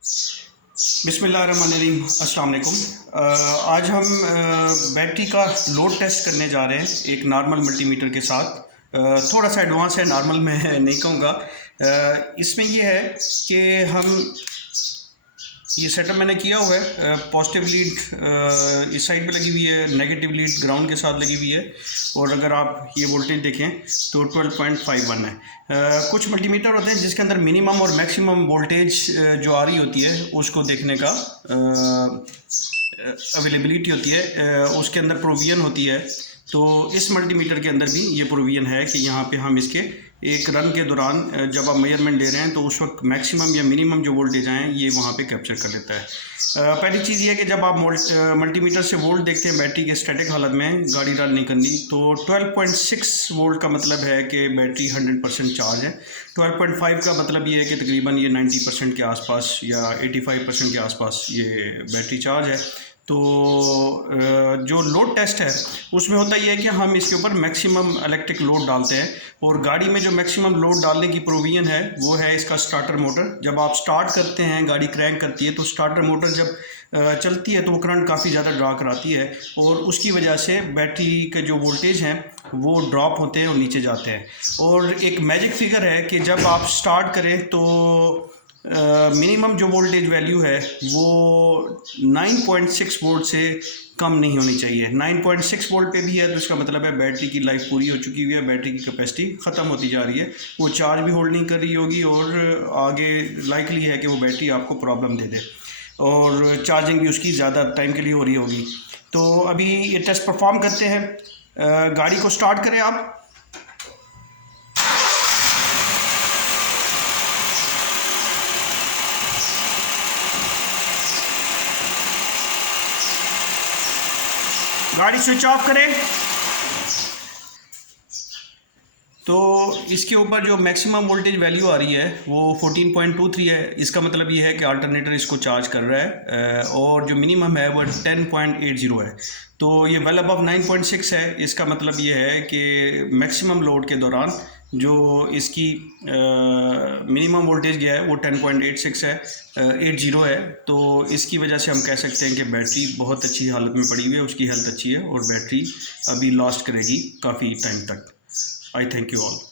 बिस्मिल्लाहिर्रहमानिर्रहीम, अस्सलाम वालेकुम। आज हम बैटरी का लोड टेस्ट करने जा रहे हैं एक नॉर्मल मल्टीमीटर के साथ। थोड़ा सा एडवांस है, नॉर्मल मैं नहीं कहूँगा। इसमें ये है कि हम ये सेटअप मैंने किया हुआ है। पॉजिटिव लीड इस साइड पे लगी हुई है, नेगेटिव लीड ग्राउंड के साथ लगी हुई है। और अगर आप ये वोल्टेज देखें तो 12.51 है। कुछ मल्टीमीटर होते हैं जिसके अंदर मिनिमम और मैक्सिमम वोल्टेज जो आ रही होती है उसको देखने का अवेलेबिलिटी होती है, उसके अंदर प्रोविज़न होती है। तो इस मल्टीमीटर के अंदर भी ये प्रोविज़न है कि यहाँ पे हम इसके एक रन के दौरान जब आप मेजरमेंट ले रहे हैं तो उस वक्त मैक्सिमम या मिनिमम जो वोल्टेज आए ये वहाँ पे कैप्चर कर लेता है। पहली चीज़ ये है कि जब आप मल्टीमीटर से वोल्ट देखते हैं बैटरी के स्टैटिक हालत में, गाड़ी रन नहीं करनी, तो 12.6 वोल्ट का मतलब है कि बैटरी 100% चार्ज है। 12.5 का मतलब ये है कि तकरीबन ये 90% के आसपास या 85% के आसपास ये बैटरी चार्ज है। तो जो लोड टेस्ट है उसमें होता ये है कि हम इसके ऊपर मैक्सिमम इलेक्ट्रिक लोड डालते हैं, और गाड़ी में जो मैक्सिमम लोड डालने की प्रोविज़न है वो है इसका स्टार्टर मोटर। जब आप स्टार्ट करते हैं, गाड़ी क्रैंक करती है, तो स्टार्टर मोटर जब चलती है तो वो करंट काफ़ी ज़्यादा ड्रा कराती है, और उसकी वजह से बैटरी के जो वोल्टेज हैं वो ड्रॉप होते हैं और नीचे जाते हैं। और एक मैजिक फिगर है कि जब आप स्टार्ट करें तो मिनिमम जो वोल्टेज वैल्यू है वो 9.6 वोल्ट से कम नहीं होनी चाहिए। 9.6 वोल्ट पे भी है तो इसका मतलब है बैटरी की लाइफ पूरी हो चुकी हुई है, बैटरी की कैपेसिटी ख़त्म होती जा रही है, वो चार्ज भी होल्ड नहीं कर रही होगी, और आगे लाइकली है कि वो बैटरी आपको प्रॉब्लम दे दे, और चार्जिंग भी उसकी ज़्यादा टाइम के लिए हो रही होगी। तो अभी ये टेस्ट परफॉर्म करते हैं। गाड़ी को स्टार्ट करें आप। गाड़ी स्विच ऑफ करें तो इसके ऊपर जो मैक्सिमम वोल्टेज वैल्यू आ रही है वो 14.23 है। इसका मतलब ये है कि अल्टरनेटर इसको चार्ज कर रहा है, और जो मिनिमम है वो 10.80 है। तो ये वेल अबव 9.6 है। इसका मतलब ये है कि मैक्सिमम लोड के दौरान जो इसकी मिनिमम वोल्टेज गया है वो 10.86 है, 80 है। तो इसकी वजह से हम कह सकते हैं कि बैटरी बहुत अच्छी हालत में पड़ी हुई है, उसकी हेल्थ अच्छी है, और बैटरी अभी लास्ट करेगी काफ़ी टाइम तक। I thank you all.